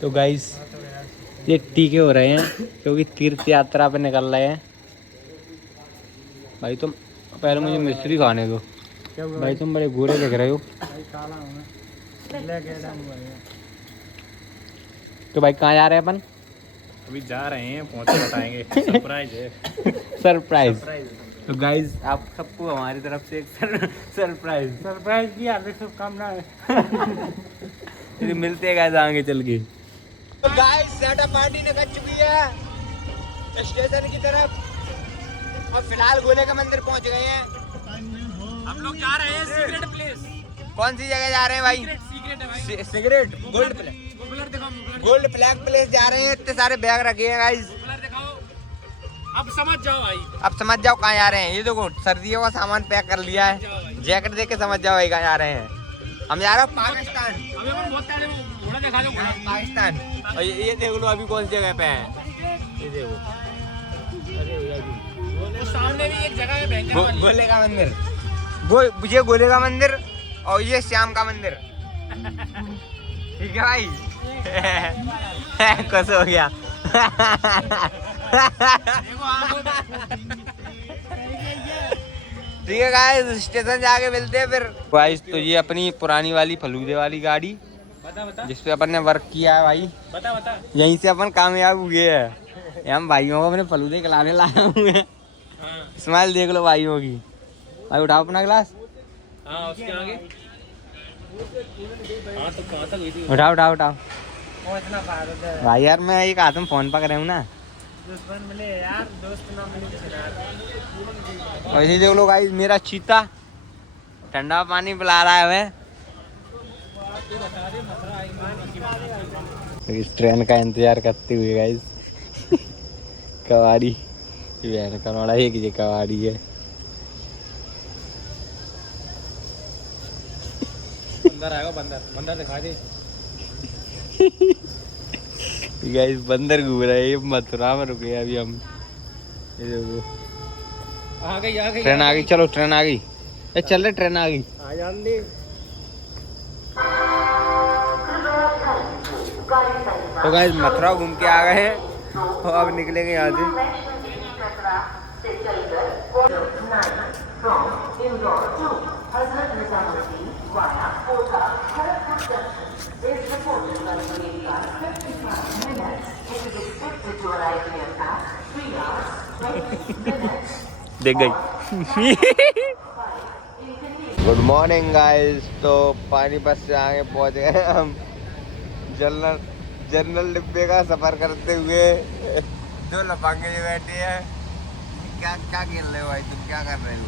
तो गाइस ये टीके हो रहे हैं क्योंकि तीर्थ यात्रा पे निकल रहे हैं। भाई तुम पहले मुझे मिस्त्री खाने दो। भाई तुम बड़े गोरे दिख रहे हो। तो भाई कहाँ जा रहे हैं अपन? अभी जा रहे हैं, पहुंचे बताएंगे। सरप्राइज है। सरप्राइज। तो गाइज आप सबको हमारी तरफ से एक सरप्राइज की हार्दिक शुभकामनाएं। मिलते हैं गाइस आगे चल के। तो गाइस सेटअप पार्टी निकल चुकी है स्टेशन की तरफ और फिलहाल गोले का मंदिर पहुंच गए हैं। हम लोग जा रहे हैं सीक्रेट प्लेस। कौन सी जगह जा रहे हैं भाई? सीक्रेट है भाई। सिगरेट गोल्ड फ्लैग प्लेस जा रहे हैं। इतने सारे बैग रखे हैं गाइस। अब समझ जाओ भाई। अब समझ जाओ कहाँ जा रहे हैं। ये देखो सर्दियों का सामान पैक कर लिया है। जैकेट देख के समझ जाओ भाई कहाँ जा रहे हैं। हम जा रहे हैं पाकिस्तान। पाकिस्तान। और ये देख लो अभी कौन सी जगह पे है। ये देखो सामने भी एक जगह है गोले का मंदिर। ये गोले का मंदिर और ये श्याम का मंदिर। ठीक है भाई। कैसे हो गया? ठीक है गाइस स्टेशन जाके मिलते हैं फिर। गाइस तो ये अपनी पुरानी वाली फलूदे वाली गाड़ी जिसपे अपन ने वर्क किया है भाई। बता यहीं से अपन कामयाब हुए हैं। हम भाइयों को अपने फलूदे खिलाने लाए हुए हैं। स्माइल देख लो भाइयों की। भाई उठाओ अपना गिलास। उसके आगे। तो कहाँ तक हुई थी? उठाओ भाई यार मैं एक हाथ में फोन पकड़े हूँ ना। दुश्मन मिले यार, दोस्त ना मिले। वैसे देख लो गाइस मेरा चीता ठंडा पानी पिला रहा है हमें। इस ट्रेन का इंतजार करते हुए गाइस कवाड़ी बहन कनौड़ा एक ये कवाड़ी है। बंदर आएगा। बंदर दिखा दे। गाइस बंदर घूम रहा है। ये मथुरा में रुके हैं अभी हम। ये देखो आ गई ट्रेन आ गई। चलो ट्रेन आ गई। चल रहे ट्रेन आ गई। आ जान दे। तो गाइस मथुरा घूम के आ गए हैं और अब निकलेंगे यहाँ से। देख गई। Good morning guys. तो पानीपत से आगे पहुंच गए हम। जनरल डिब्बे का सफर करते हुए दो लफंगे जो बैठे हैं। क्या खेल रहे हो भाई? तुम क्या कर रहे हो?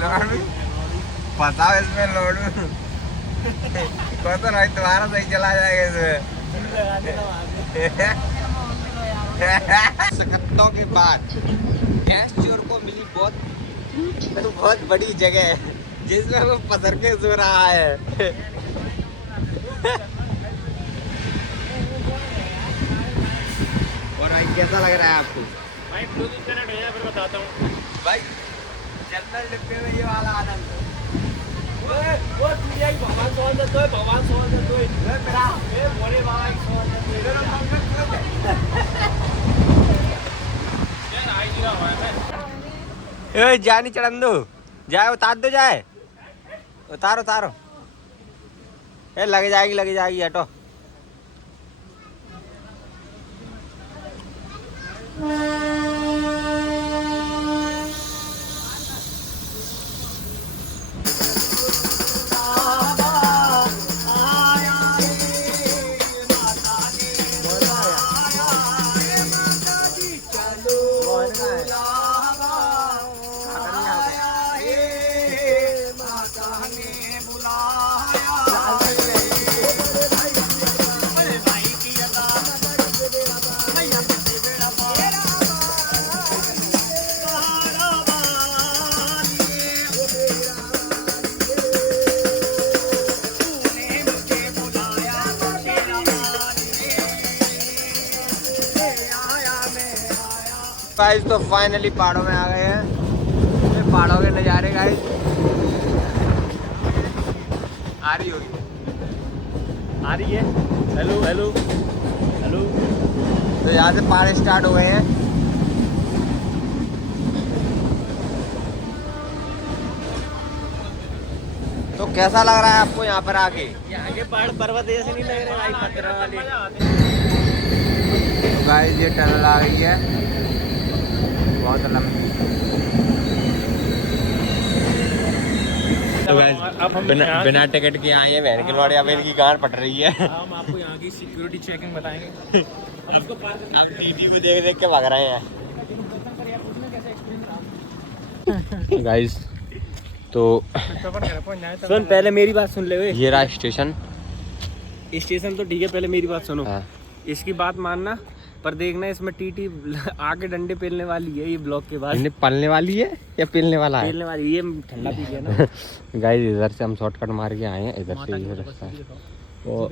लॉडू बताओ इसमें लॉडू कौन सा भाई तुम्हारा सही चला जाएगा इसमें। सकत्तों के बाद गैस चोर को मिली बहुत बड़ी जगह जिसमें वो पसर के सो रहा है। और भाई कैसा लग रहा है आपको? भाई ब्लूटूथ कनेक्ट हो जाए फिर बताता हूँ। भाई जनरल डिब्बे में ये वाला आनंद है। भगवान सोहन दत्तो है। भोले बाबा की सोहन दत्तो। जानी चढ़न दो। जाए उतार दो। जाए उतारो। लग जाएगी हटो। गाइस तो फाइनली पहाड़ों में आ गए हैं। ये पहाड़ों के नज़ारे गाइस आ रही होगी। आ रही है। Hello hello hello. तो यहाँ से पहाड़ स्टार्ट हो गए हैं। तो कैसा लग रहा है आपको यहाँ पर आके? यहाँ के पहाड़ पर्वत ऐसे नहीं लग रहे भाई, पत्थर वाले। तो गाइस ये टनल आ गई है, बहुत लंबी। तो गाइस अब हम बिना टिकट के आए हैं, बहन के लौड़े अब इनकी गांड पट रही है। हम आपको यहाँ की सिक्योरिटी चेकिंग बताएंगे। अब टीवी को देख देख के भाग रहे हैं गाइस। तो सुन, पहले मेरी बात सुन ले। ये रहा स्टेशन। स्टेशन तो ठीक है, पहले मेरी बात सुनो। हाँ। इसकी बात मानना, पर देखना इसमें टीटी आके डंडे पेलने वाली है ये ब्लॉक के बाद। पलने वाली है या पेलने वाला है? पेलने वाली। ये ठंडा पी गया ना। गाइस इधर से हम शॉर्टकट मार के आए हैं, इधर से ये रास्ता है। तो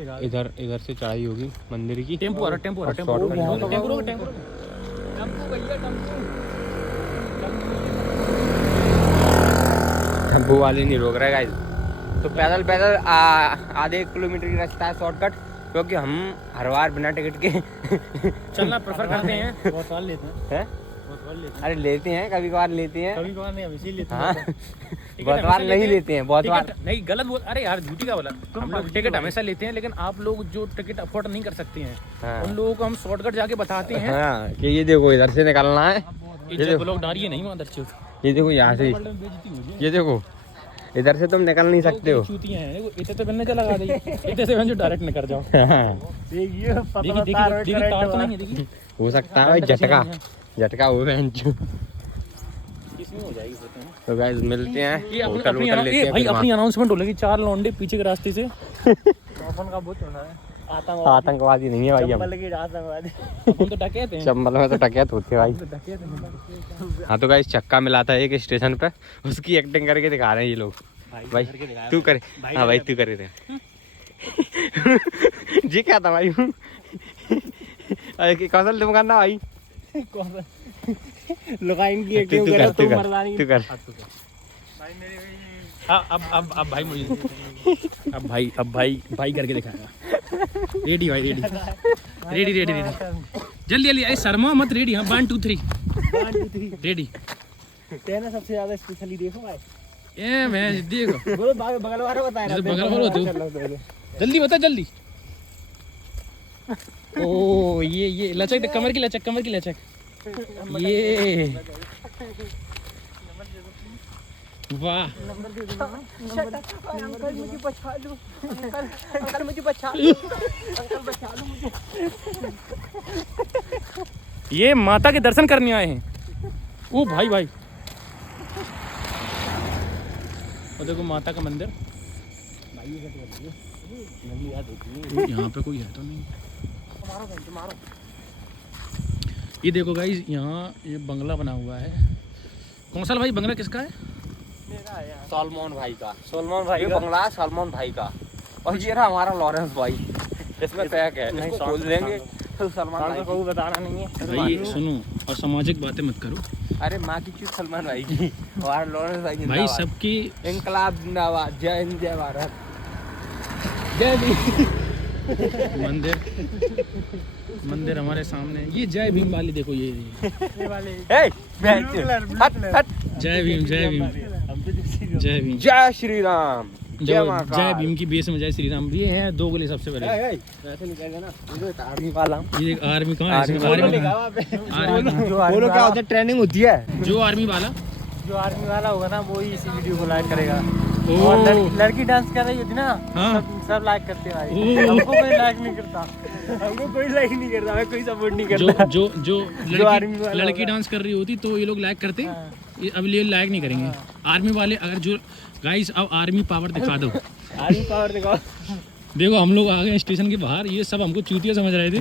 इधर से चढ़ाई होगी मंदिर की। टेम्पो आ रहा, टेम्पो आ रहा, टेम्पो टेम्पो वाले नहीं रोक रहे गाइस। तो पैदल पैदल आधे किलोमीटर की रास्ता है शॉर्टकट, क्योंकि हम हर बार बिना टिकट के चलना प्रेफर करते हैं। बहुत सवाल लेते हैं। अरे लेते हैं, कभी कभार लेते हैं, कभी कभार नहीं, हम इसी लेते हैं। हाँ बहुत बार नहीं लेते हैं, बहुत बार नहीं। गलत बोल, अरे यार झूठी का बोला। हम लोग टिकट हमेशा लेते हैं, लेकिन आप लोग जो टिकट अफोर्ड नहीं कर सकते हैं, हाँ। उन लोगों को हम शॉर्टकट जाके बताते हैं। हाँ कि ये देखो इधर से निकलना है, इज्जत ब्लॉक डालिए नहीं वहाँ दर्शक। ये देखो यहाँ से, ये देखो इधर से तुम निकल नहीं सकते हो। चूतियां हैं, देखो इतने तो बनने चला गा देगी, इतने से जो डायरेक्ट निकल जाओ। देखिए तार तो नहीं है, देखिए हो सकता है भाई झटका हो बेंचो। इसमें हो जाएगी। तो गाइस मिलते हैं, ये होटल लेते हैं भाई, फिर अपनी अनाउंसमेंट हो लगी। 4 लौंडे पीछे के रास्ते से। अपन का बहुत होना है। आतंकवादी नहीं है भाई हम। हम तो डकैत हैं। चंबल में तो डकैत होते भाई। हाँ तो गाइस चक्का मिला था एक स्टेशन पे, उसकी एक्टिंग करके दिखा रहे हैं ये लोग। भाई तू करे, हाँ भाई तू करे थे। जी क्या था भाई? अरे कौशल तुम करना भाई। लुगाइन की एक्टिंग कर, तू मर्दानी तू कर। अब भाई मुझे अब भाई करके दिखाएगा। रेडी भाई, रेडी जल्दी अरे शर्मा मत। रेडी? हाँ 1 2 3 रेडी। तेना सबसे ज्यादा स्पेशली देखो भाई। ए मैं देखो बोलो, बगल वाला बताया ना, बगल वाला तू जल्दी बता, जल्दी। ओ ये लचक, कमर की लचक, कमर की लचक। ये वाह, अंकल मुझे बचा लो, अंकल मुझे बचा लो, अंकल बचा लो मुझे। ये माता के दर्शन करने आए हैं। ओ भाई और देखो माता का मंदिर। यहाँ पे कोई है तो नहीं। मारो। ये देखो गाइस, यहाँ ये बंगला बना हुआ है। कौन सा भाई बंगला किसका है? सलमान भाई का। सलमान भाई ये बंगला सलमान भाई का। और ये रहा हमारा लॉरेंस भाई, इसमें पैक है, इसको खोल देंगे तो सलमान भाई को बताना नहीं है भाई। सुनो, और सामाजिक बातें मत करो। अरे माँ की चीज सलमान भाई की और लॉरेंस भाई भाई सबकी इनकलाब जिंदाबाद, जय हिंद जय भारत जय भीम। मंदिर हमारे सामने। ये जय भीम वाली देखो, ये वाले हट जय भीम जय भीम जय भीम जय श्री राम जय भीम की बेस में जय श्री राम। ये है 2 गोले सबसे पहले। ऐसे नहीं कहेगा ना, आर्मी वाला। ये आर्मी कहाँ है? आर्मी बोलो क्या होता है, ट्रेनिंग होती है। जो आर्मी वाला होगा ना, वो ही इसी वीडियो को लाइक करेगा। ओ और लड़की डांस कर रही होती ना, हाँ। सब लाइक करते हैं भाई। हमको कोई लाइक नहीं करता, मैं कोई सपोर्ट नहीं करता। जो लड़की डांस कर रही होती तो ये लोग लाइक करते। अब ये लाइक नहीं करेंगे। आर्मी वाले अगर जो गाइस, अब आर्मी पावर दिखा दो। आर्मी पावर दिखाओ। देखो हम लोग आ गए स्टेशन के बाहर। ये सब हमको चूतिया समझ रहे थे।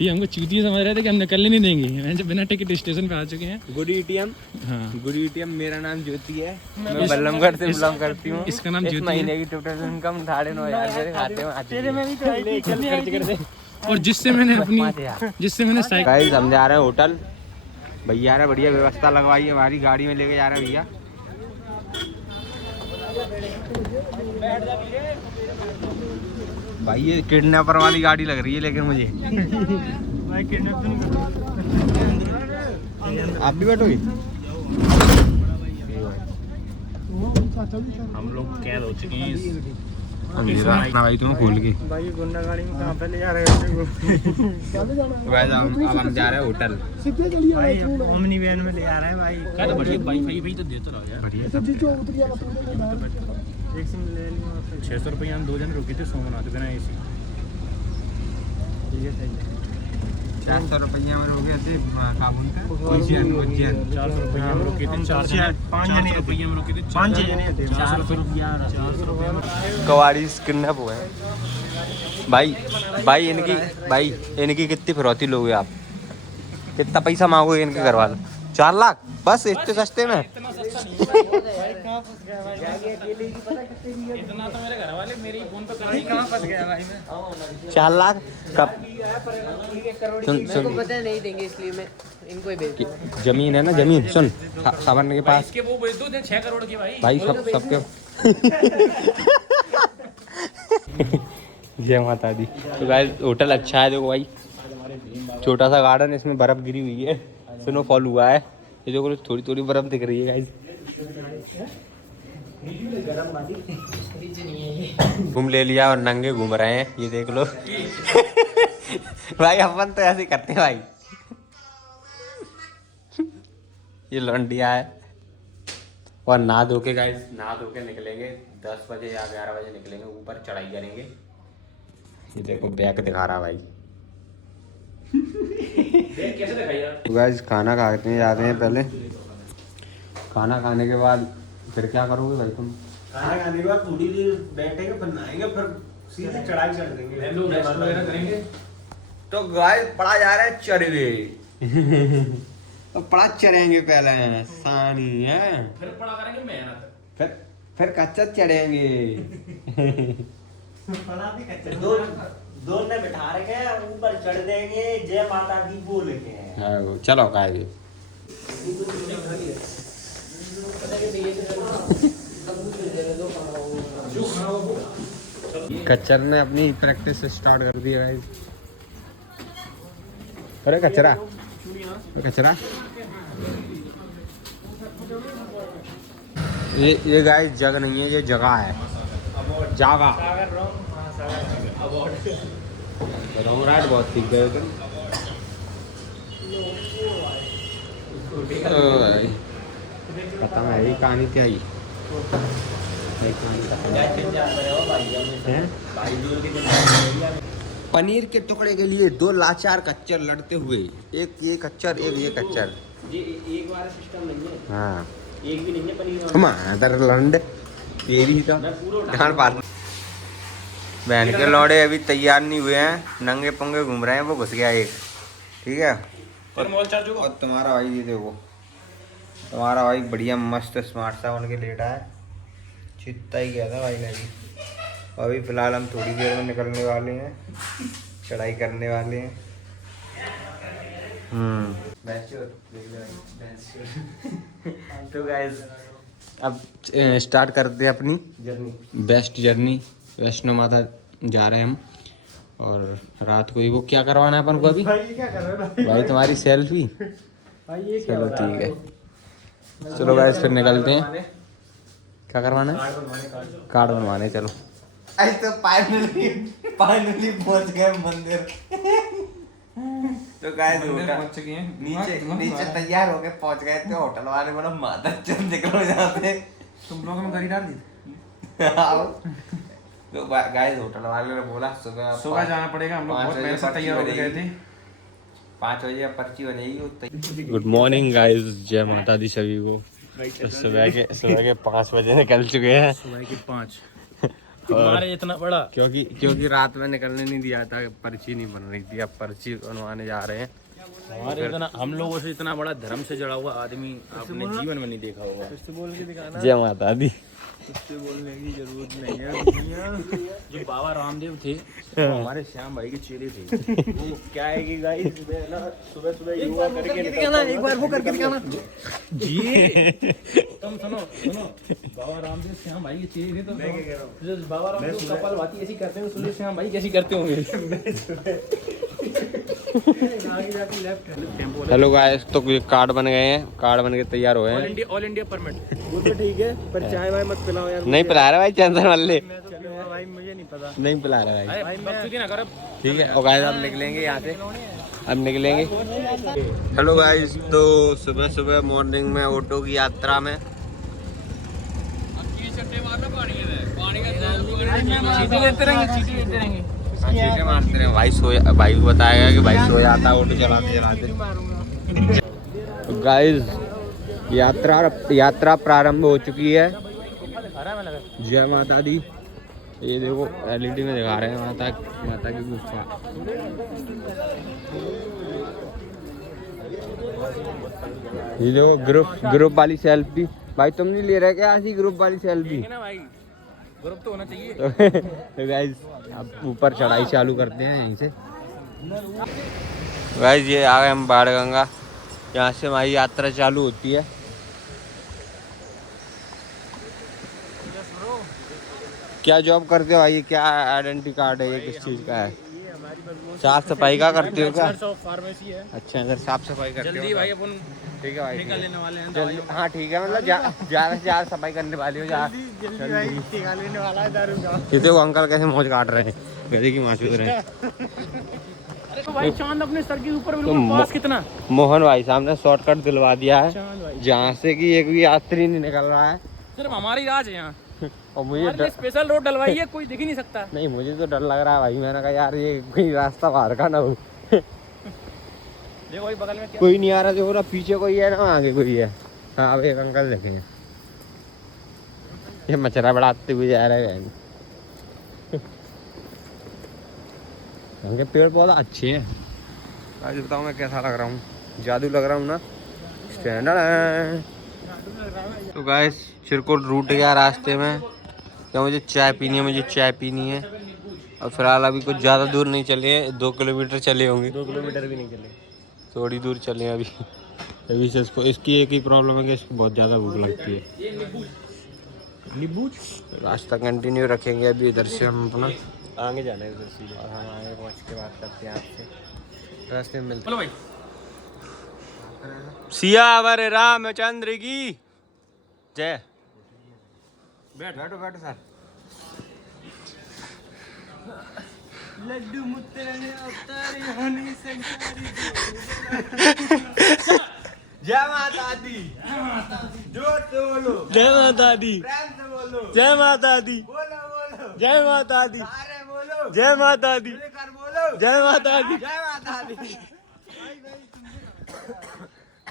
ये हमको चूतिया समझ रहे थे कि हम निकलने नहीं देंगे। जब बिना टिकट स्टेशन पे आ चुके हैं। Good ATM. हाँ गुड एटीएम। मेरा नाम ज्योति है, मैं बल्लमगढ़ से बिलोंग करती हूँ। इसका नाम ज्योति है। महीने की टोटल इनकम 9,500 खाते हैं। तेरे में भी तो आई थी, जल्दी खर्च कर दे। और जिससे मैंने साइकिल। गाइस हम जा रहे हैं होटल। भैया ने बढ़िया व्यवस्था लगवाई है, हमारी गाड़ी में लेके जा रहे हैं भैया। भाई ये किडनैपर वाली गाड़ी लग रही है लेकिन मुझे। भाई किडनैप तो नहीं कर आप भी बैठोगे? हम लोग कैद हो चुके हैं अंधेरा रखना भाई तुम्हें खोल के। भाई ये गुंडा गाड़ी में कहाँ पे ले जा रहे हो अब हम जा रहे हैं होटल। भाई ओमनी वैन में ले जा रहा है भाई। क्या तो बढ़िया वाईफाई भी तो देते रहो यार। बढ़िया एक सिम ले लिया 600 रुपये हम 2 जन रुके थे सोमनाथ बिना एसी। ठीक है सही है। 400 रुपया में हो गया थे काबुल का। 400 रुपये हम रुके थे 4 जने 5 जने रुपये में रुके थे 5 जने थे 400 रुपये कवाड़ी किडनैप हुए हैं भाई इनकी कितनी फिरौती लोगे आप? कितना पैसा मांगोगे इनके घर वाले? 4 लाख बस इतने सस्ते में? इतना तो मेरे घर वाले मेरे ही फोन पे कहाँ फंस गया भाई मैं 4 लाख कब? सुन पता नहीं देंगे इसलिए मैं इनको ही भेज जमीन है ना, जमीन सुन सावन के पास इसके वो बेच दो 6 करोड़ की भाई सबके जय माता दी। तो गाइस होटल अच्छा है देखो भाई, छोटा सा गार्डन, इसमें बर्फ गिरी हुई है, स्नोफॉल हुआ है, ये देखो थोड़ी थोड़ी बर्फ दिख रही है गाइस। घूम ले लिया और नंगे घूम रहे हैं, ये देख लो भाई अपन तो ऐसे करते हैं भाई। ये लौंडिया है और नहा धो के गाइस, नहा धो के निकलेंगे 10 बजे या 11 बजे निकलेंगे, ऊपर चढ़ाई करेंगे। ये देखो बैग दिखा रहा भाई। कैसे दिखाई यार? तो गाइस खाना खाते हैं, जाते हैं पहले। खाना खाने के बाद फिर क्या करोगे भाई तुम? खाना खाने के बाद थोड़ी देर बैठेंगे, फिर नहाएंगे, फिर सीधे चढ़ाई चढ़ देंगे। हम लोग रेस्ट वगैरह करेंगे। तो गाइस पड़ा जा रहा है चढ़वे तो पड़ा चढ़ेंगे पहले सानी है, फिर पढ़ा करेंगे मेहनत, फिर कच्चा चढ़ेंगे। दो ने बिठा रखे ऊपर चढ़ देंगे, जय माता दी बोल के। हाँ, चलो खाएंगे। कच्चर ने अपनी प्रैक्टिस स्टार्ट कर दी है गाइस। अरे कचरा ये गाइस जग नहीं है, ये जगह है, जागा। रॉन्ग राइड बहुत सीख गए तुम। पता है ये कहानी क्या ही पनीर के टुकड़े के लिए 2 लाचार कच्चर लड़ते हुए, एक ये कच्चर एक ये कच्चर। ये एक बार सिस्टम नहीं है, हाँ एक भी नहीं है पनीर। मादर लंड तेरी तो कहाँ पास। बहन के लौड़े अभी तैयार नहीं हुए हैं, नंगे पंगे घूम रहे हैं, वो घुस गया एक, ठीक है। और तुम्हारा भाई ये देखो, तुम्हारा भाई बढ़िया मस्त स्मार्ट सा उनके लेटा है, चित्ता ही गया था भाई ने भी। अभी फिलहाल हम थोड़ी देर में निकलने वाले हैं, चढ़ाई करने वाले हैं। तो गाइस अब स्टार्ट करते हैं अपनी बेस्ट जर्नी। वैष्णो माता जा रहे हैं हम, और रात को ही वो क्या करवाना है अपन को अभी? भाई क्या कर रहे हो भाई तुम्हारी सेल्फी। भाई? ये क्या चलो ठीक है, चलो गाइस फिर निकलते हैं। क्या करवाना है? कार्ड बनवाने। चलो तो फाइनली पहुंच गए मंदिर। तो गाइस पहुंच चुके हैं, नीचे तैयार होके पहुंच गए थे। होटल वाले बोला माता चंद निकलो यहाँ से, तुम लोगों में गाड़ी डाल दी। तो गाइस होटल वाले ने बोला सुबह जाना पड़ेगा, हम लोग बहुत मेहनत से तैयार हो गए थे। 5 बजे पर्ची बनेगी। गुड मॉर्निंग गाइस, जय माता दी सभी को। तो सुबह के 5 बजे निकल चुके हैं। सुबह के 5 हमारे इतना बड़ा क्योंकि रात में निकलने नहीं दिया था, पर्ची नहीं बन रही थी। अब पर्ची बनवाने जा रहे हैं। हमारे इतना, हम लोगों से इतना बड़ा धर्म से जुड़ा हुआ आदमी आपने जीवन में नहीं देखा होगा। जय माता दी। उससे बोलने की जरूरत नहीं है। जो बाबा रामदेव थे वो हमारे श्याम भाई के चेले थे। वो क्या है कि गाइस सुबह सुबह योगा करके निकलता एक बार वो करके दिखाना जी। तुम सुनो बाबा रामदेव श्याम भाई के चेले थे तो जो बाबा रामदेव कपालभाति ऐसी करते हैं सुनील श्याम भाई कैसी करते होंगे। हेलो गाइस, तो ये कार्ड बन गए हैं, कार्ड बन के तैयार हुए हैं। All India permit. वो तो ठीक है, पर चाय वाय मत पिलाओ यार। नहीं पिला रहा भाई, टेंशन मत ले। चलो भाई, मुझे नहीं पता। नहीं पिला रहा भाई। भाई बकचोदी ना कर अब। ठीक है, और गाइस अब निकलेंगे यहाँ से, अब निकलेंगे। हेलो गाइस, तो सुबह सुबह मॉर्निंग में ऑटो की यात्रा में चीटी लेते रहेंगे। चीटे मारते रहे। भाई सोया, भाई को बताएगा कि भाई सो जाता है ऑटो चलाते चलाते। गाइस यात्रा प्रारंभ हो चुकी है। जय माता दी। ये देखो एलईडी में दिखा रहे हैं माता की गुफा। ये देखो ग्रुप वाली सेल्फी। भाई तुम नहीं ले रहे क्या ऐसी ग्रुप वाली सेल्फी? ना भाई, ग्रुप तो होना चाहिए। तो गाइस अब ऊपर चढ़ाई चालू करते हैं यहीं से। गाइस ये आ गए हम बाढ़ गंगा, यहाँ से हमारी यात्रा चालू होती है। क्या जॉब करते हो भाई? क्या आइडेंटिटी कार्ड है ये? किस चीज़ का है? साफ सफाई का करते हो क्या? फार्मेसी है। अच्छा, अगर साफ सफाई करते हो जल्दी भाई अपन ठीक है भाई, टीका लेने वाले हैं। जल्दी। हाँ ठीक है, मतलब ज़्यादा से ज़्यादा सफाई करने वाली हो। जल्दी भाई, टीका लेने वाला है दारू का। किसी को अंकल कैसे मौज काट रहे हैं, गधे की मांस रहे हैं। अरे तो भाई चांद अपने सर के ऊपर बिल्कुल पास कितना। मोहन भाई साहब ने शॉर्टकट दिलवा दिया है, चांद भाई जहाँ से कि एक भी यात्री नहीं निकल रहा है। सिर्फ हमारी राज है यहाँ। और मुझे स्पेशल रोड डलवाई है, कोई दिख ही नहीं सकता। नहीं, मुझे तो डर लग रहा है भाई। मैंने कहा यार ये कोई रास्ता बाहर का ना हो। देखो भाई बगल में क्या कोई नहीं आ रहा, देखो ना पीछे कोई है ना आगे कोई है। हाँ अब एक अंकल देखेंगे, ये मचरा बढ़ाते हुए जा रहे हैं। उनके पेड़ पौधा अच्छे हैं। आज बताऊँ मैं कैसा लग रहा हूँ? जादू लग रहा हूँ ना? स्टैंडर्ड है। तो गाइस चिरकुट रूट गया रास्ते में, क्या मुझे चाय पीनी है, मुझे चाय पीनी है। और फिलहाल अभी कुछ ज़्यादा दूर नहीं चले हैं, 2 किलोमीटर चले होंगे। 2 किलोमीटर भी नहीं चले, थोड़ी दूर चले हैं अभी से। इसको इसकी एक ही प्रॉब्लम है कि इसको बहुत ज़्यादा भूख लगती है। नींबू रास्ता कंटिन्यू रखेंगे अभी इधर से हम अपना। आगे जाना है उधर सीधे, और हम आगे पहुँच के बात करते हैं आपसे। रास्ते में मिलते बोलो भाई। सियावर रामचंद्र की जय। बैठो बैठो सर। लड्डू मुत्तरने अवतारी होनी संसारी। जय माता दी। जोर से बोलो। जय माता दी। प्रेम से बोलो। जय माता दी। बोलो बोलो। जय माता दी। अरे बोलो। जय माता दी। कर बोलो। जय माता दी। जय माता दी।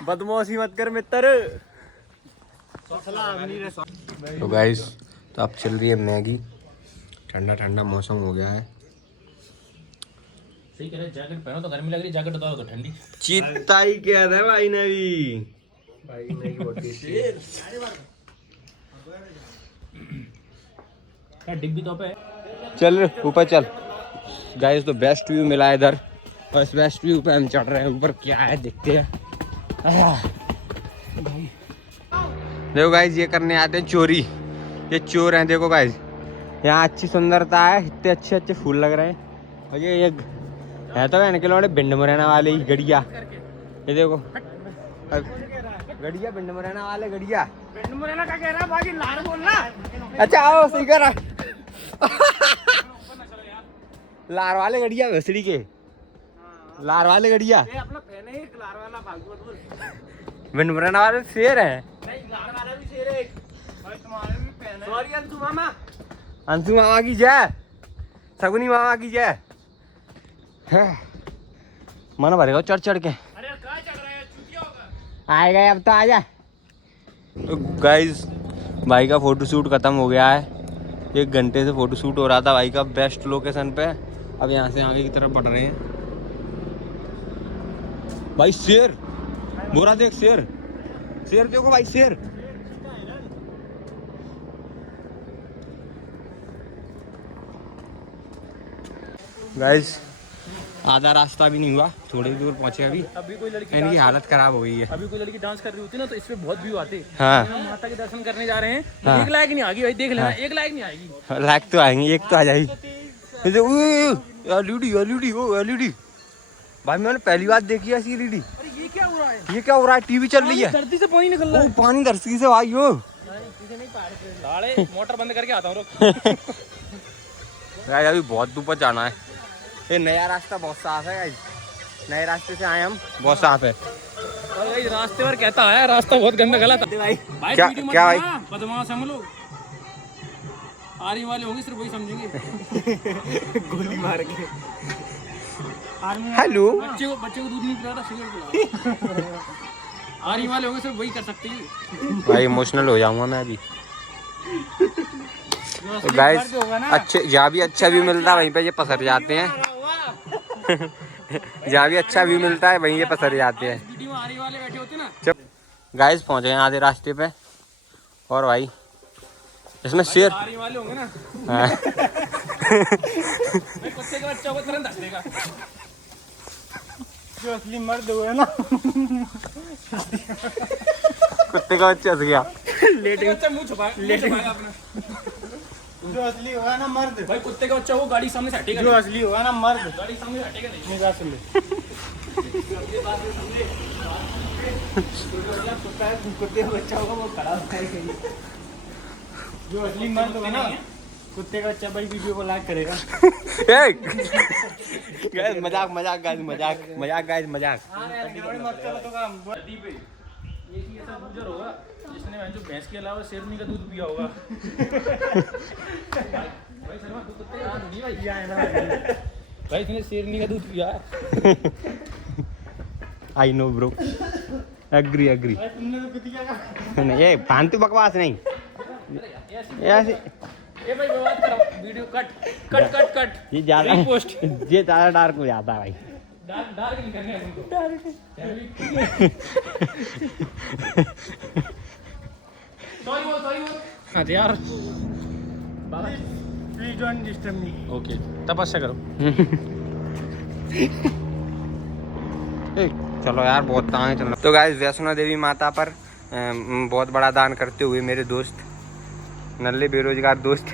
बदमाशी मत कर मित्र। तो गाइस तो अब चल रही है मैगी। ठंडा ठंडा मौसम हो गया है। सही कह रहे, जैकेट पहनो तो गर्मी लग रही, जैकेट उतारो तो ठंडी। चीता ही कह रहे भाई ने भी। भाई मैगी बहुत टेस्टी है। क्या डिब्बी तो पे चल ऊपर चल। गाइस तो बेस्ट व्यू मिला है इधर, बस बेस्ट व्यू पे हम चढ़ रहे हैं। ऊपर क्या है देखते हैं। देखो गाइस ये करने आते हैं चोरी। ये चोर हैं, देखो गाइस यहाँ अच्छी सुंदरता है, इतने अच्छे अच्छे फूल लग रहे हैं। और ये है तो इनके लौड़े भिंड मुरैना वाले ही गड़िया। ये देखो गड़िया, भिंड मुरैना वाले गड़िया। भिंड मुरैना का कह रहा है, बाकी लार बोलना। अच्छा आओ सही कर लार वाले गड़िया भसड़ी के, लार वाले गड़िया अपना फैन है एक लार वाला, फालतू मत बोल। भिंड मुरैना वाले शेर हैं। नहीं लार वाला भी शेर है एक। भाई तुम्हारे भी फैन है। सॉरी अंशु मामा। अंशु मामा की जय, सगुनी मामा की जय। मन भरेगा चढ़ चढ़ के। अरे कहाँ चढ़ रहा है, चूतिया होगा। आए गए अब तो आजा। तो गाइस भाई का फोटो शूट खत्म हो गया है। 1 घंटे से फोटो शूट हो रहा था भाई का बेस्ट लोकेशन पे। अब यहाँ से आगे की तरफ बढ़ रहे हैं। भाई शेर, बोरा देख शेर, शेर देखो भाई शेर। गाइस आधा रास्ता भी नहीं हुआ, थोड़ी दूर पहुंचे अभी। अभी कोई लड़की इनकी हालत खराब हो गई है। अभी कोई लड़की डांस कर रही होती ना तो इसमें बहुत व्यू आते। हाँ हम माता के दर्शन करने जा रहे हैं, हाँ। 1 लाख नहीं आएगी भाई, देख लेना 1 लाख नहीं आएगी। लाइक तो आएंगे, एक तो आ जाएगी। एलईडी वो एलईडी भाई मैंने पहली बार देखी है ऐसी एलईडी। अरे ये क्या हो रहा है? ये क्या हो रहा है? टीवी चल रही है, धरती से पानी निकल रहा वो है। पानी धरती से भाई हो। साले मोटर बंद करके आता हूँ रुक। यार अभी बहुत ऊपर जाना है। ये नया रास्ता बहुत साफ है गाइस, नए रास्ते से आए हम, बहुत साफ है। और भाई रास्ते पर कहता है रास्ता बहुत गंदा गलत है भाई। भाई क्या- वीडियो मत क्या भाई? बना, बदमाश हम लोग। आर्मी वाले होंगे सिर्फ वही समझेंगे। गोली मार के हेलो बच्चे को दूध नहीं पिला रहा, सिगरेट पिला रहा। आर्मी वाले होंगे सिर्फ वही कर सकते हैं। भाई इमोशनल हो जाऊंगा मैं अभी। गाइस अच्छे जहाँ भी अच्छा व्यू मिलता है वहीं पे ये पसर जाते हैं। जहाँ भी अच्छा व्यू मिलता है वहीं ये पसर जाते हैं। वीडियो में आर्मी वाले बैठे होते ना। गाइस पहुंचे हैं आधे रास्ते पे और भाई इसमें शेर आर्मी वाले होंगे ना, हाँ। भाई कुत्ते के बच्चा को तुरंत हंस देगा। जो असली मर्द हुए ना कुत्ते का बच्चा हंस गया। कुत्ते का बच्चा मुंह छुपाएगा अपना। जो असली होगा ना मर्द, भाई कुत्ते का बच्चा वो गाड़ी सामने से हटेगा जो नहीं। असली होगा ना मर्द, गाड़ी सामने से हटेगा नहीं। मेरी बात सुन ले। कुत्ते का बच्चा होगा वो खड़ा होता है कहीं। जो असली मर्द होगा ना कुत्ते का बच्चा बड़ी वीडियो को लाइक करेगा। गाइस मजाक मजाक गाइस मजाक मजाक गाइस मजाक। मत चलो तो काम नदी पे ये कि ऐसा गुजर होगा जिसने जो भैंस के अलावा शेरनी का दूध पिया होगा। भाई शर्मा तू कुत्ते का दूध नहीं भाई पिया है ना भाई, इसने शेरनी का दूध पिया है। I know bro, agree agree. तुमने तो कुत्ते का नहीं ये फालतू बकवास नहीं, ऐसे ए भाई बर्बाद करो video, cut cut cut cut. ये ज्यादा Repost। ये ज्यादा डार्क हो जाता है भाई। डार्क नहीं करने हैं तुमको। सॉरी बोल हाँ यार। Please don't disturb me. Okay तपस्या करो। चलो यार बहुत तांगे चल। तो गाइस वैष्णो देवी माता पर बहुत बड़ा दान करते हुए मेरे दोस्त नल्ले बेरोजगार दोस्त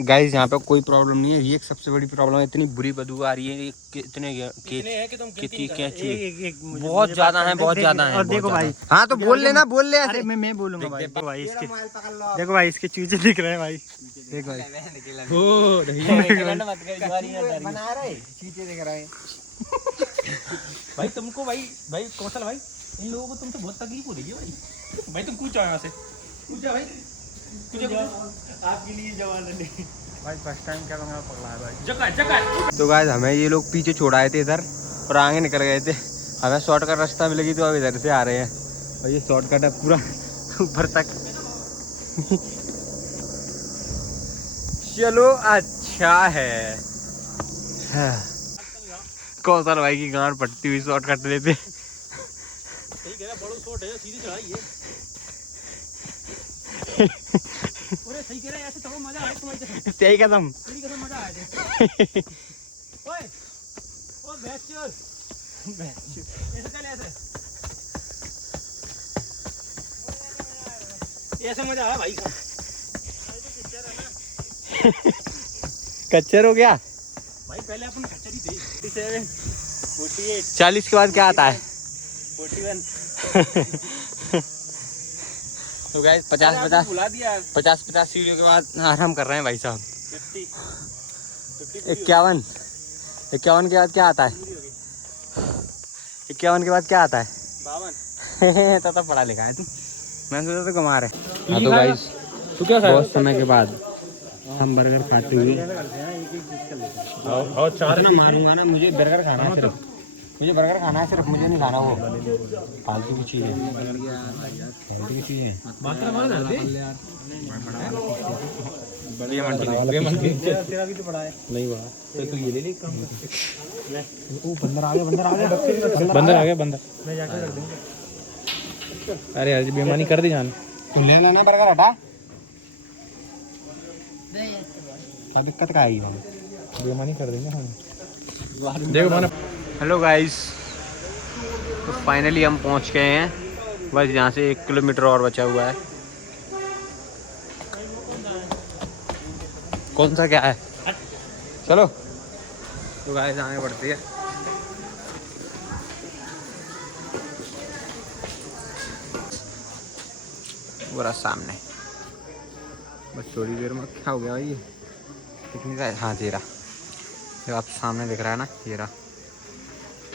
गाइस यहाँ पे कोई प्रॉब्लम नहीं है, ये एक सबसे बड़ी प्रॉब्लम है। इतनी बुरी बदबू आ रही है, इतने बहुत ज्यादा है, बहुत ज्यादा है। और देखो भाई, हाँ तो बोल लेना, बोल ले अरे ऐसे। मैं बोलूंगा भाई। देखो भाई इसके, देखो भाई इसके चूजे दिख रहे हैं भाई। देखो भाई बना रहे चीते दिख रहे हैं। भाई तुमको भाई कौशल भाई इन लोगों को तुमसे बहुत तकलीफ हो रही है भाई। भाई तुम कूद जाओ यहाँ से, कूद जा भाई। तुझे आपके लिए जवान नहीं भाई, फर्स्ट टाइम क्या पकड़ा है भाई। जगह जगह। तो गाइस हमें ये लोग पीछे छोड़ाए थे इधर और आगे निकल गए थे। हमें शॉर्टकट रास्ता मिलेगी तो अब इधर से आ रहे हैं और ये शॉर्टकट है पूरा ऊपर तक। चलो अच्छा है। कौशल भाई की गांड पटती हुई शॉर्टकट लेते। सही कह रहा, बड़ो शॉट है, सीधी चढ़ाई है। अरे सही कह रहा है, ऐसे तो मजा आया तुम्हारी कसम। सही कसम। तेरी कसम मजा आया थे। ओए ओ बैचर ऐसे चल ऐसे ऐसे मजा आया भाई का। कच्चर हो गया भाई पहले अपन खच्चर ही थे। 47 40 के बाद क्या आता है? 41 तो गाइस 50 बुला दिया 50 सीढ़ियों के बाद आराम कर रहे हैं भाई साहब। 50 51 के बाद क्या आता है? 51 के बाद क्या आता है? 52 तो पढ़ा लिखा है तू। मैं सोचा तो घुमा रहे। हाँ तो गाइस तू क्या बहुत समय के बाद हम बर्गर खाते हुए और चार ना मारूंगा ना, मुझे बर्गर खाना है सिर्फ, मुझे बर्गर खाना है सिर्फ, मुझे नहीं खाना वो फालतू की चीज़ है, फालतू की चीज़ है। तेरा भी तो बड़ा है। नहीं हुआ तो तू ये ले ले काम। ओ बंदर आ गया, बंदर आ गया, बंदर आ गया बंदर। मैं जाकर रख दूंगा। अरे यार जी बेईमानी कर दी जान। तू ले लेना बर्गर, हटा। क्या दिक्कत का आई बेईमानी कर देंगे हम। देखो मैंने हेलो गाइस, तो फाइनली हम पहुंच गए हैं, बस यहाँ से 1 किलोमीटर और बचा हुआ है। कौन सा क्या है, चलो तो गाइस आगे बढ़ती है। पूरा सामने, बस थोड़ी देर में क्या हो गया भाई, ये कितनी का है? हाँ 13, जो आप सामने दिख रहा है ना 13,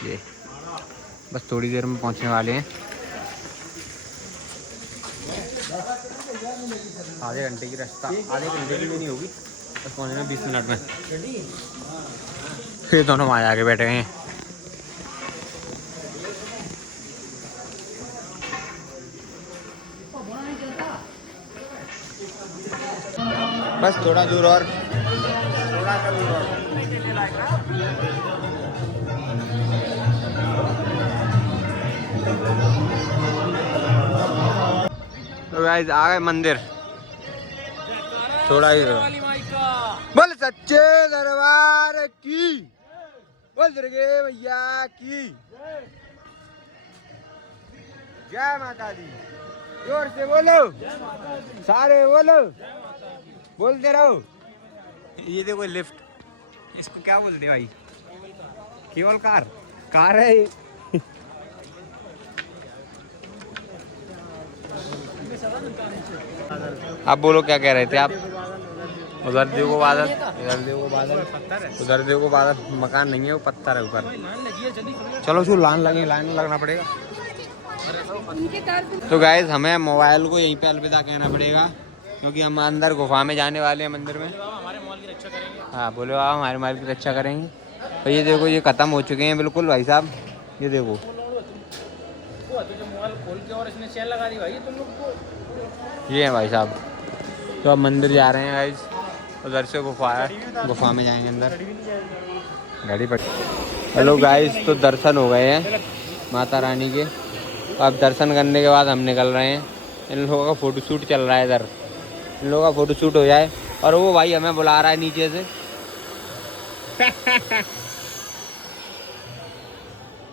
ये बस थोड़ी देर में पहुंचने वाले हैं। आधे घंटे की रास्ता, आधे घंटे की भी नहीं होगी, बस पहुंचना 20 मिनट में। फिर दोनों वहाँ आके बैठे हैं। बस थोड़ा दूर और, थोड़ा सा दूर और। तो गाइस आ गए मंदिर, थोड़ा ही बोल सच्चे दरबार की, बोल दुर्गे मैया की जय माता दी। जोर से बोलो, सारे बोलो, बोलते रहो। ये देखो लिफ्ट, इसको क्या बोलते भाई? केवल कार, कार है ये। आप बोलो क्या कह रहे थे आप? उधर देखो बादल, इधर देखो बादल, उधर देखो बादल, मकान नहीं है वो पत्थर है ऊपर। चलो जो लाइन लगे, लाइन में लगना पड़ेगा। तो गाइस हमें मोबाइल को यहीं पे अलविदा कहना पड़ेगा, क्योंकि हम अंदर गुफा में जाने वाले हैं मंदिर में। हाँ बोलो आप हमारे माल की रक्षा करेंगे। तो ये देखो ये ख़त्म हो चुके हैं बिल्कुल भाई साहब, ये देखो ये है भाई साहब। तो अब मंदिर जा रहे हैं गाइस, उधर से गुफा है, गुफा में जाएंगे अंदर, गाड़ी पर। हेलो गाइस, तो दर्शन हो गए हैं माता रानी के। अब दर्शन करने के बाद हम निकल रहे हैं। इन लोगों का फ़ोटोशूट चल रहा है इधर, इन लोगों का फ़ोटोशूट हो जाए। और वो भाई हमें बुला रहा है नीचे से।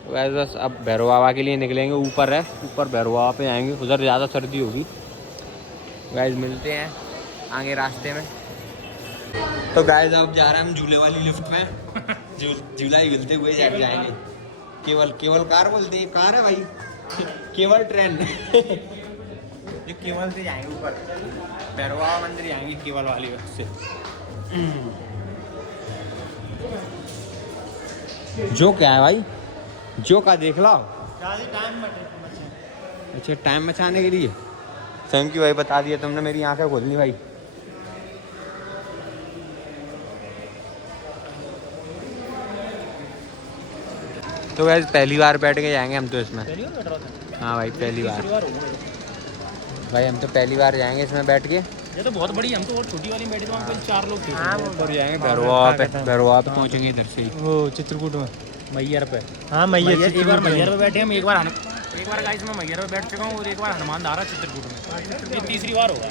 वैसे बस अब भैरव बाबा के लिए निकलेंगे, ऊपर है, ऊपर भैरव बाबा पे आएंगे, उधर ज़्यादा सर्दी होगी। गाइस मिलते हैं आगे रास्ते में। तो गाइस अब जा रहे हैं हम झूले वाली लिफ्ट में, झूला ही हिलते हुए जाएंगे। केवल कार बोलते हैं, कार है भाई, केवल ट्रेन। जो केवल से जाएंगे ऊपर, भैरव बाबा मंदिर जाएंगे केवल वाली बस से। जो क्या है भाई, जो का देख लो। अच्छा टाइम बचाने के लिए, थैंक यू भाई, बता दिया तुमने, मेरी आंखें खोल ली भाई। तो वैसे पहली बार बैठ के जाएंगे हम तो इसमें। हाँ भाई पहली बार भाई, हम तो पहली बार जाएंगे इसमें बैठ के। ये तो बहुत बड़ी, हम तो और छोटी वाली में बैठे थे, वहाँ पे 4 लोग थे। हाँ ऊपर जाएंगे, भैरवा पे पहुँचेंगे इधर से ही, वो चित्रकूट में मैयर पे। हाँ मैयर, एक बार मैयर पे बैठे हम, एक बार गाइस मैं मैयर पे बैठ चुका हूँ, और एक बार हनुमान धारा चित्रकूट में। ये तीसरी बार होगा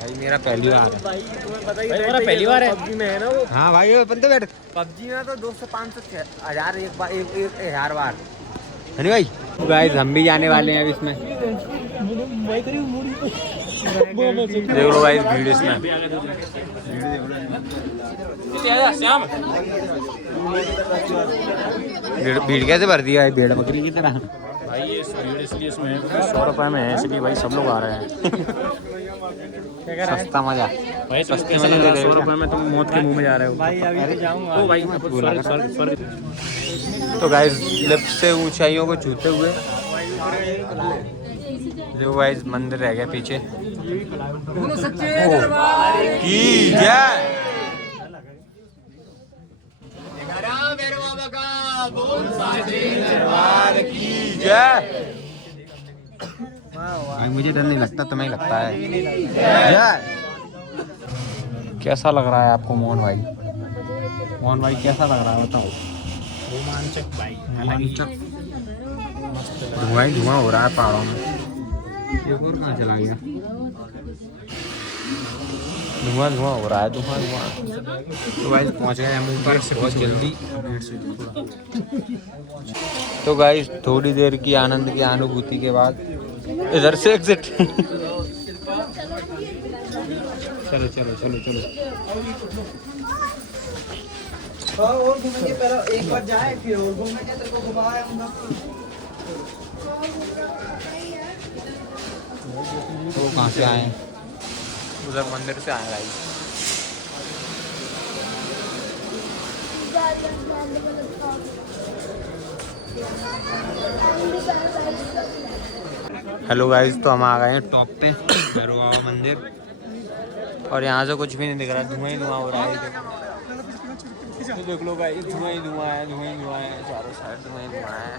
भाई, मेरा पहली बार है। भाई मेरा पहली बार है। पबजी में है ना वो। हाँ भाई अपन तो बैठ, पबजी में तो 200 500 1000 एक बार, एक 1000 बार है नहीं भाई। तो गाइस हम भी जाने वाले हैं अब इसमें। देख लो गाइस भीड़ इसमें, भीड़ कैसे भर दिया है, भेड़ बकरी की तरह भाई। ये भीड़ इसलिए इसमें 100 रुपये में है, इसलिए भाई सब लोग आ रहे हैं। सस्ता मजा भाई सस्ते में 100 रुपये में तुम मौत के मुंह में जा रहे हो भाई अभी तो जाऊंगा। ओ भाई तो गाइस लिफ्ट से ऊंचाइयों को छूते हुए जो गाइस मंदिर रह गया पीछे, की जय। दरबार की जय। भाई मुझे डर नहीं लगता, तुम्हें लगता है। जय। कैसा लग रहा है आपको मोहन भाई? मोहन भाई कैसा लग रहा है बताओ? रोमांचक भाई, रोमांचक। धुआं ही धुआं हो रहा है पहाड़ों में। एक और कहाँ चला गया? धुआं धुआं हो रहा है, धुआं धुआं। तो गाइस पहुंच गए हम ऊपर बहुत जल्दी। तो गाइस थोड़ी देर की आनंद की अनुभूति के बाद इधर से एग्जिट। चलो चलो चलो चलो। और घूमेंगे, पहले एक बार जाए फिर और घूमेंगे, तेरे को घुमाऊंगा। तो कहाँ से आए? उधर मंदिर से आए गाइस। हेलो गाइस, तो हम आ गए हैं टॉप पे, भैरव बाबा मंदिर। और यहाँ से कुछ भी नहीं दिख रहा, धुआं ही धुआं हो रहा है। तो देख लो गाइस, धुआं ही धुआं है, धुआं ही धुआं है, चारों साइड धुआं ही धुआं है।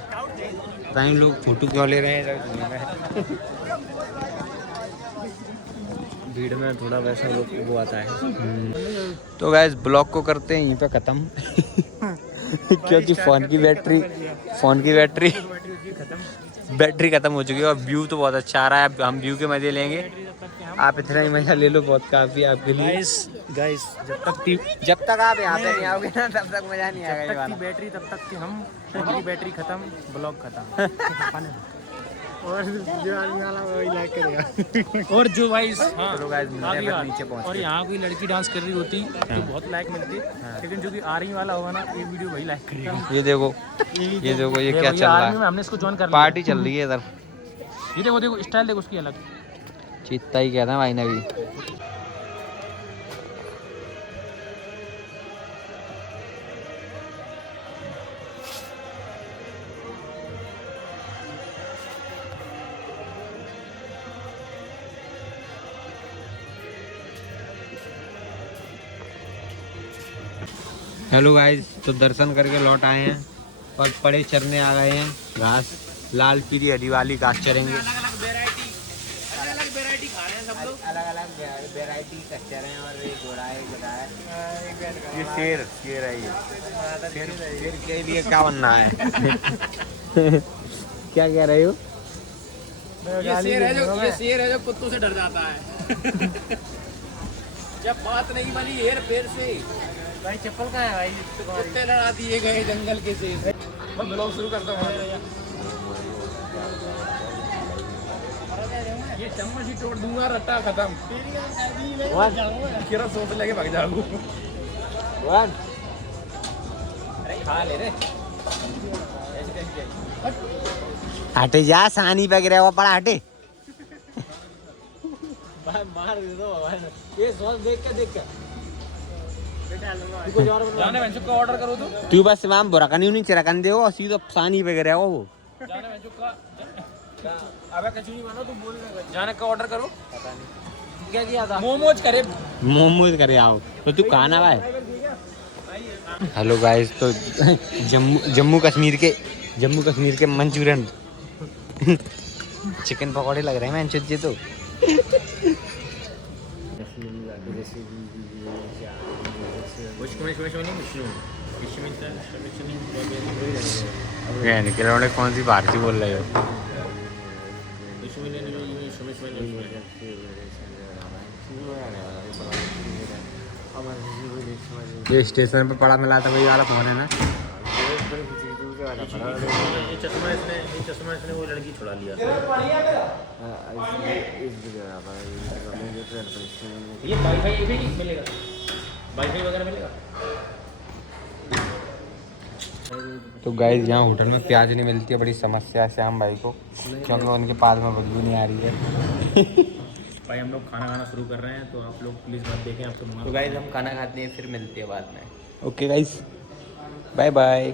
कई लोग फोटो क्यों ले रहे हैं इधर धुएं में? भीड़ में थोड़ा वैसा लोग वो आता है। तो गाइस ब्लॉग को करते हैं यहीं पे ख़त्म। क्योंकि फ़ोन की बैटरी ख़त्म हो चुकी है और व्यू तो बहुत अच्छा आ रहा है। अब हम व्यू के मज़े लेंगे, आप इतना ही मज़ा ले लो, बहुत काफ़ी है आपके लिए। गाइस जब तक आप यहाँ पे नहीं आओगे ना तब तक मज़ा नहीं आएगा ये वाला। बैटरी तब तक कि हम, हमारी बैटरी खत्म, ब्लॉग खत्म। और जो आने वाला वही लाइक करेगा। और जो भाई हाँ, चलो गाइस मिलते हैं नीचे पहुँच और के। यहाँ कोई लड़की डांस कर रही होती तो बहुत लाइक मिलती, लेकिन जो कि आ रही वाला होगा ना, ये वीडियो वही लाइक करेगा। ये देखो ये क्या चल रहा है? हमने इसको ज्वाइन कर लिया। पार्टी चल रही है इधर। ये देखो देखो स्टाइल देखो उसकी अलग। चीता ही कहता है भाई ने भी। हेलो गाइस, तो दर्शन करके लौट आए हैं और पड़े चरने आ गए हैं घास। लाल पीली हरी वाली घास चरेंगे। अलग वैरायटी खा रहे हैं सब लोग। अलग वैरायटी का चर हैं और एक घोड़ा है, गधा है। ये शेर है ये। शेर के लिए क्या बनना है? क्या कह रहे हो? ये शेर है जो कुत्तों से डर जाता है। जब बात नहीं बनी हेर फेर से भाई चप्पल कहाँ है भाई? कुत्ते लड़ा दिए गए जंगल के शेर। मैं ब्लॉग शुरू करता हूँ। ये चम्मच ही तोड़ दूंगा, रट्टा खत्म। किरा सोच लेके भाग जाऊंगा। अरे खा ले रे। हटे जा, सानी पे गिरा हुआ पड़ा, हटे। मार दे दो ये सॉस देख के जाने वेंचुक का ऑर्डर करो तो। तू बस इमाम बुराकनी नहीं चिराकन दे और सीधा सानी पे गिरा हुआ वो। जाने वेंचुक का अबे कचौड़ी बनो तो बोल रहा है। जाने का ऑर्डर करो। पता नहीं क्या किया था। मोमोज करे आओ तो तू खाना भाई। हेलो गाइस, तो जम्मू कश्मीर के मंचूरियन चिकन पकौड़े लग रहे हैं मैं जी तो। निकल कौन सी भारतीय बोल रहे हो? ये स्टेशन पे पड़ा मिला था वही वाला फोन है ना? ये चश्मा इसने वो लड़की छुड़ा लिया। ये वाईफाई भी मिलेगा, वाईफाई वगैरह मिलेगा। तो गाइस यहाँ होटल में प्याज नहीं मिलती है, बड़ी समस्या है श्याम भाई को, क्योंकि उनके पास में बदबू नहीं आ रही है। भाई हम लोग खाना खाना शुरू कर रहे हैं, तो आप लोग प्लीज़ मत देखें। आपको तो गाइस हम खाना खाते हैं, फिर मिलते हैं बाद में। Okay guys, bye bye.